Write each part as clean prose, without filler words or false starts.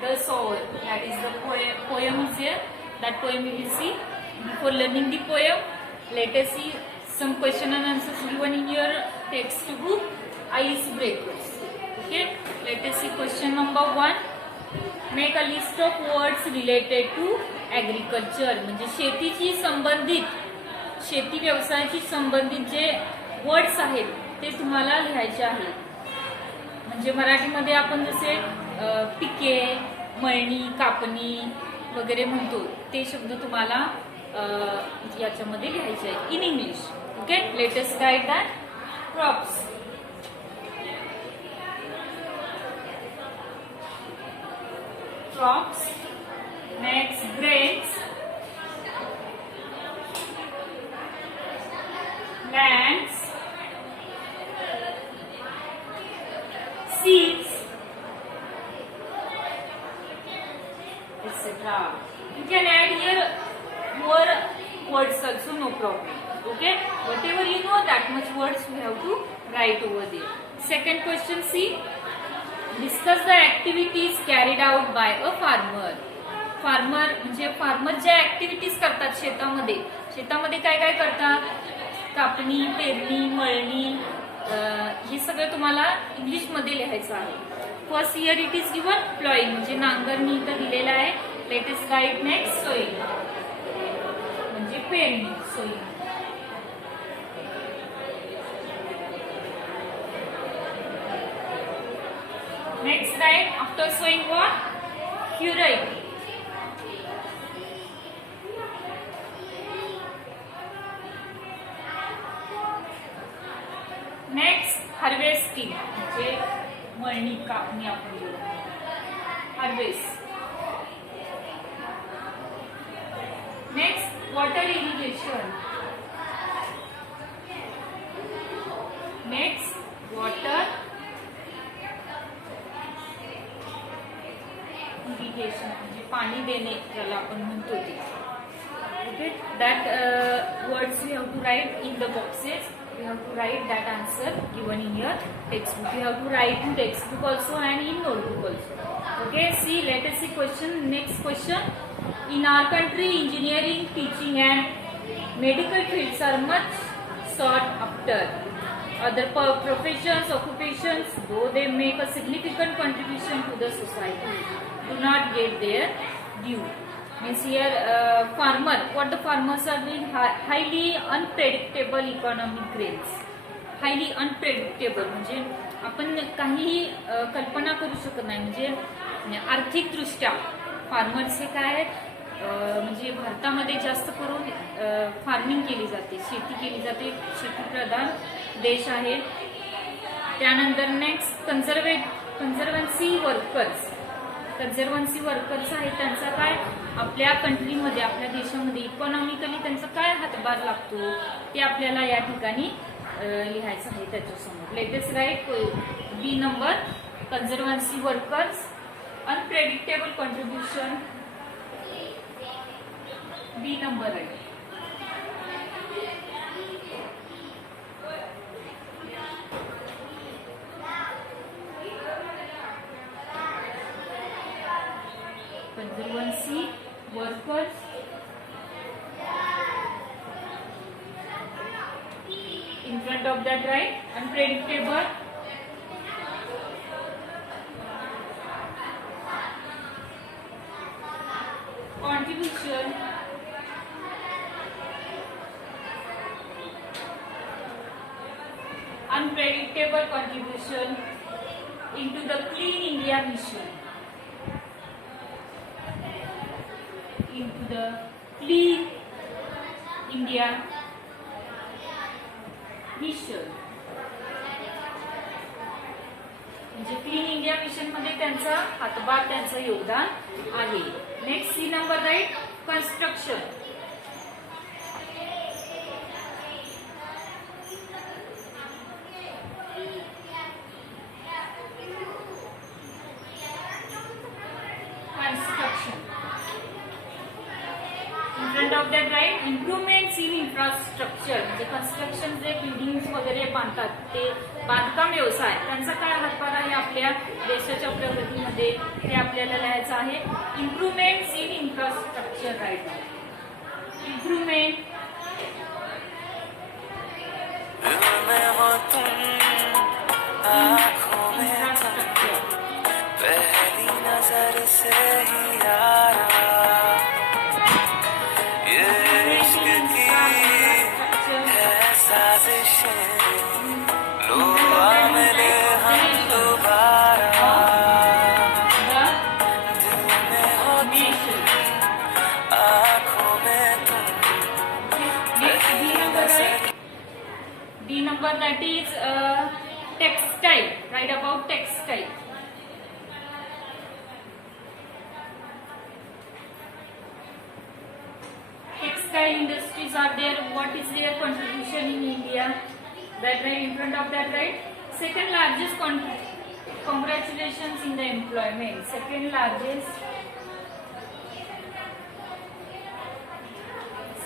the soul. That is the poem is here. That poem we will see. Before learning the poem, let us see some question and answers given in your textbook. Icebreakers. Okay. Let us see question number 1. Make a list of words related to agriculture. म्हणजे शेतीशी संबंधित शेती व्यवसायाशी संबंधित जे वर्ड्स आहेत ते तुम्हाला लिहायचे आहेत. म्हणजे मराठीमध्ये आपण जसे पिके, मळणी, कापणी वगैरे म्हणतो ते शब्द तुम्हाला याच्यामध्ये लिहायचे आहेत in English. Okay. Late us right that. Crops. Crops. Next, grains. Lands. Seeds, etc. You can add here more words also, no problem. Okay. Whatever you know, that much words we have to write over there. Second question, see. Discuss the activities carried out by a farmer. Farmer म्हणजे फार्मर ज्या ऍक्टिव्हिटीज करतात शेतामध्ये. शेतामध्ये काय काय करतात? कापणी, पेरणी, मळणी, हे सगळं तुम्हाला इंग्लिश मध्ये लिहायचं आहे. First year it is given ploughing म्हणजे नांगरणी इथं दिलेला आहे. Let us write next sowing म्हणजे पेरणी, sowing. Next, right after sowing what? Curing. Next, harvesting. म्हणजे मळणी, कापणी आपण harvest. Next, water irrigation. Next, water irrigation म्हणजे पाणी देणे ज्याला आपण म्हणतो ते. Okay. That words you have to write in the boxes. You have to write that answer given in your textbook. You have to write in textbook also and in notebook also. Okay. See, let us see question. Next question. In our country, engineering, teaching and medical fields are much sought after. Other professions, occupations, though they make a significant contribution to the society, do not get their due. Means here farmer, what the farmers are doing, highly unpredictable economic gains. Highly unpredictable म्हणजे आपण काहीही कल्पना करू शकत नाही. म्हणजे आर्थिक दृष्ट्या फार्मर्स हे काय आहेत, म्हणजे भारतामध्ये जास्त करून फार्मिंग केली जाते, शेती केली जाते, शेतीप्रधान देश आहे. त्यानंतर नेक्स्ट कन्झर्वन्सी वर्कर्स. कन्झर्वन्सी वर्कर्स आहेत त्यांचा काय आपल्या कंट्रीमध्ये, आपल्या देशामध्ये इकॉनॉमिकली त्यांचा काय हातभार लागतो ते आपल्याला या ठिकाणी लिहायचं आहे त्याच्यासमोर. Latest write B number. Conservancy workers, unpredictable contribution, B number आहे. Conservancy workers, in front of that right, unpredictable, contribution, unpredictable contribution into the Clean India mission. Into the Clean India Mission. म्हणजे Clean India Mission मध्ये त्यांचा हातभार, त्यांचं योगदान आहे. Next C number right. Construction. In front of that right, improvements in infrastructure, म्हणजे construction जे buildings वगैरे बांधतात ते बांधकाम व्यवसाय त्यांचा काय हातभार आहे आपल्या देशाच्या प्रगतीमध्ये हे आपल्याला लिहायचं आहे. Improvements in infrastructure right. Improvement D number, that is textile. Write about textile. Textile industries are there. What is their contribution in India? That right in front of that right. Second largest congratulations in the employment. Second largest.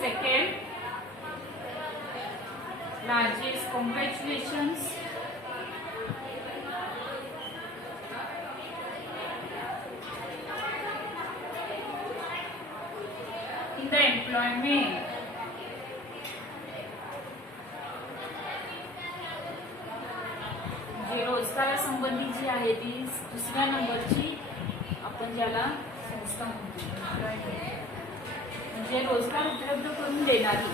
Second largest, congratulations. In the employment. जे रोजगारासंबंधी जी आहे ती दुसऱ्या नंबरची आपण ज्याला संस्था म्हणतो, म्हणजे रोजगार उपलब्ध करून देणारी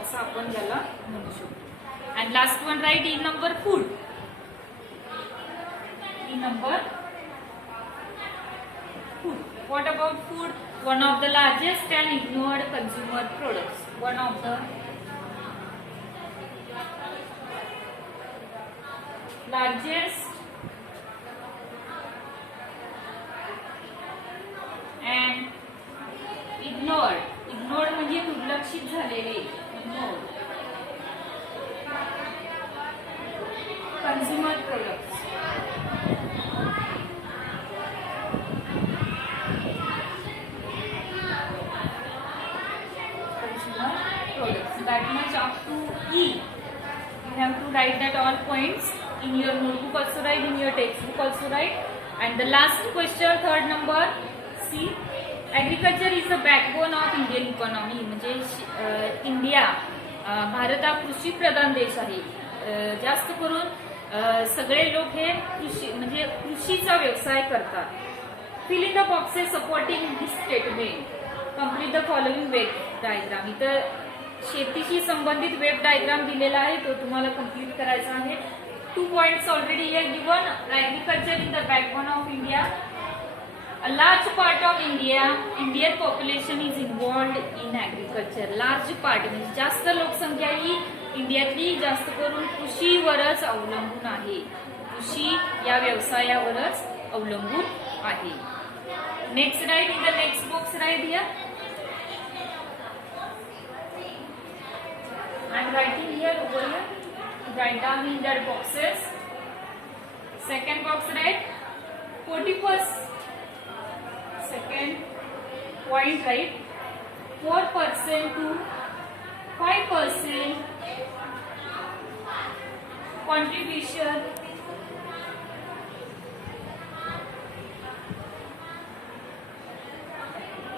असं आपण ज्याला म्हणू शकतो. And last one, write E number, food. E number, food. What about food? One of the largest and ignored consumer products. One of the largest and ignored. Ignored म्हणजे दुर्लक्षित झालेले. Ignored. Consumer products. Consumer products. That much up to E. You have to write that all points in your notebook also write, in your textbook also write. And the last question, third number, C. Agriculture is the backbone of Indian economy. म्हणजे इंडिया भारत हा कृषी प्रधान देश आहे. जास्त करून सगळे लोक हे कृषी म्हणजे कृषीचा व्यवसाय करतात. Fill in the boxes supporting this statement. Complete the following web diagram. इथं शेतीशी संबंधित वेब डायग्राम दिलेला आहे, तो तुम्हाला कंप्लीट करायचा आहे. 2 points already here given. Agriculture is the backbone of India. A large part of Indian population is involved in agriculture. Large part म्हणजे जास्त लोकसंख्या ही इंडियातली जास्त करून कृषीवरच अवलंबून आहे. कृषी या व्यवसायावरच अवलंबून आहे. Next write in the next box right here. I am writing here over here. Write down in that boxes. Second box right. 40%. Second point right. 4% to 5% contribution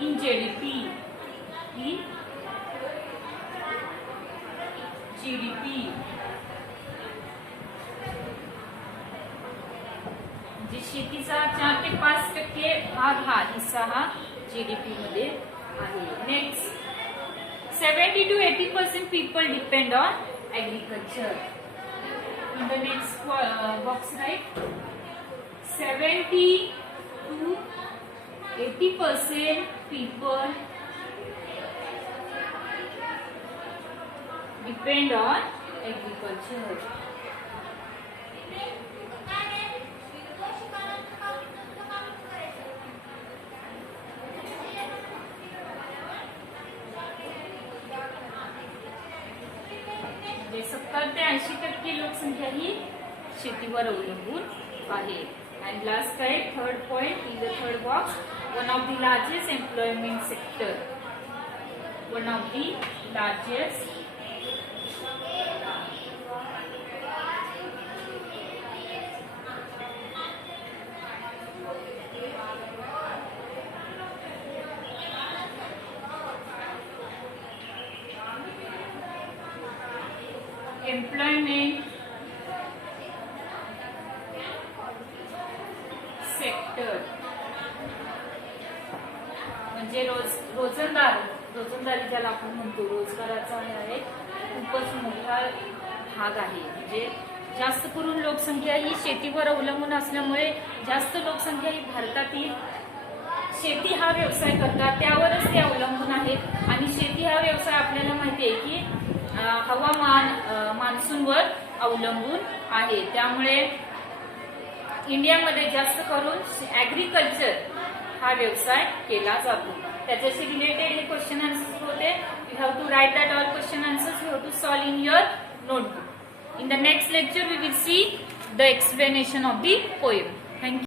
in GDP. In GDP. म्हणजे शेतीचा 4 ते 5% भाग हा हिस्सा हा GDP मध्ये आहे. नेक्स्ट 70 to 80% people depend on agriculture. In the next box right, 70 to 80% people depend on agriculture. म्हणजे 70 ते 80% लोकसंख्या ही शेतीवर अवलंबून आहे. And last right, third point in the third box, one of the largest employment sector. one of the largest employment sector म्हणजे रोजंदारी ज्याला आपण म्हणतो, रोजगाराचा आहे खूपच मोठा भाग आहे. म्हणजे जास्त करून लोकसंख्या ही शेतीवर अवलंबून असल्यामुळे जास्त लोकसंख्या ही भारतातील शेती हा व्यवसाय करतात, त्यावरच ते अवलंबून आहेत. आणि शेती हा व्यवसाय आपल्याला माहिती आहे की हवामान मान्सूनवर अवलंबून आहे. त्यामुळे इंडियामध्ये जास्त करून ऍग्रिकल्चर हा व्यवसाय केला जातो. त्याच्याशी रिलेटेड हे क्वेश्चन आन्सर्स होते. You have to write that all question answers. You have to solve in your notebook. In the next lecture we will see the explanation of the poem. Thank you.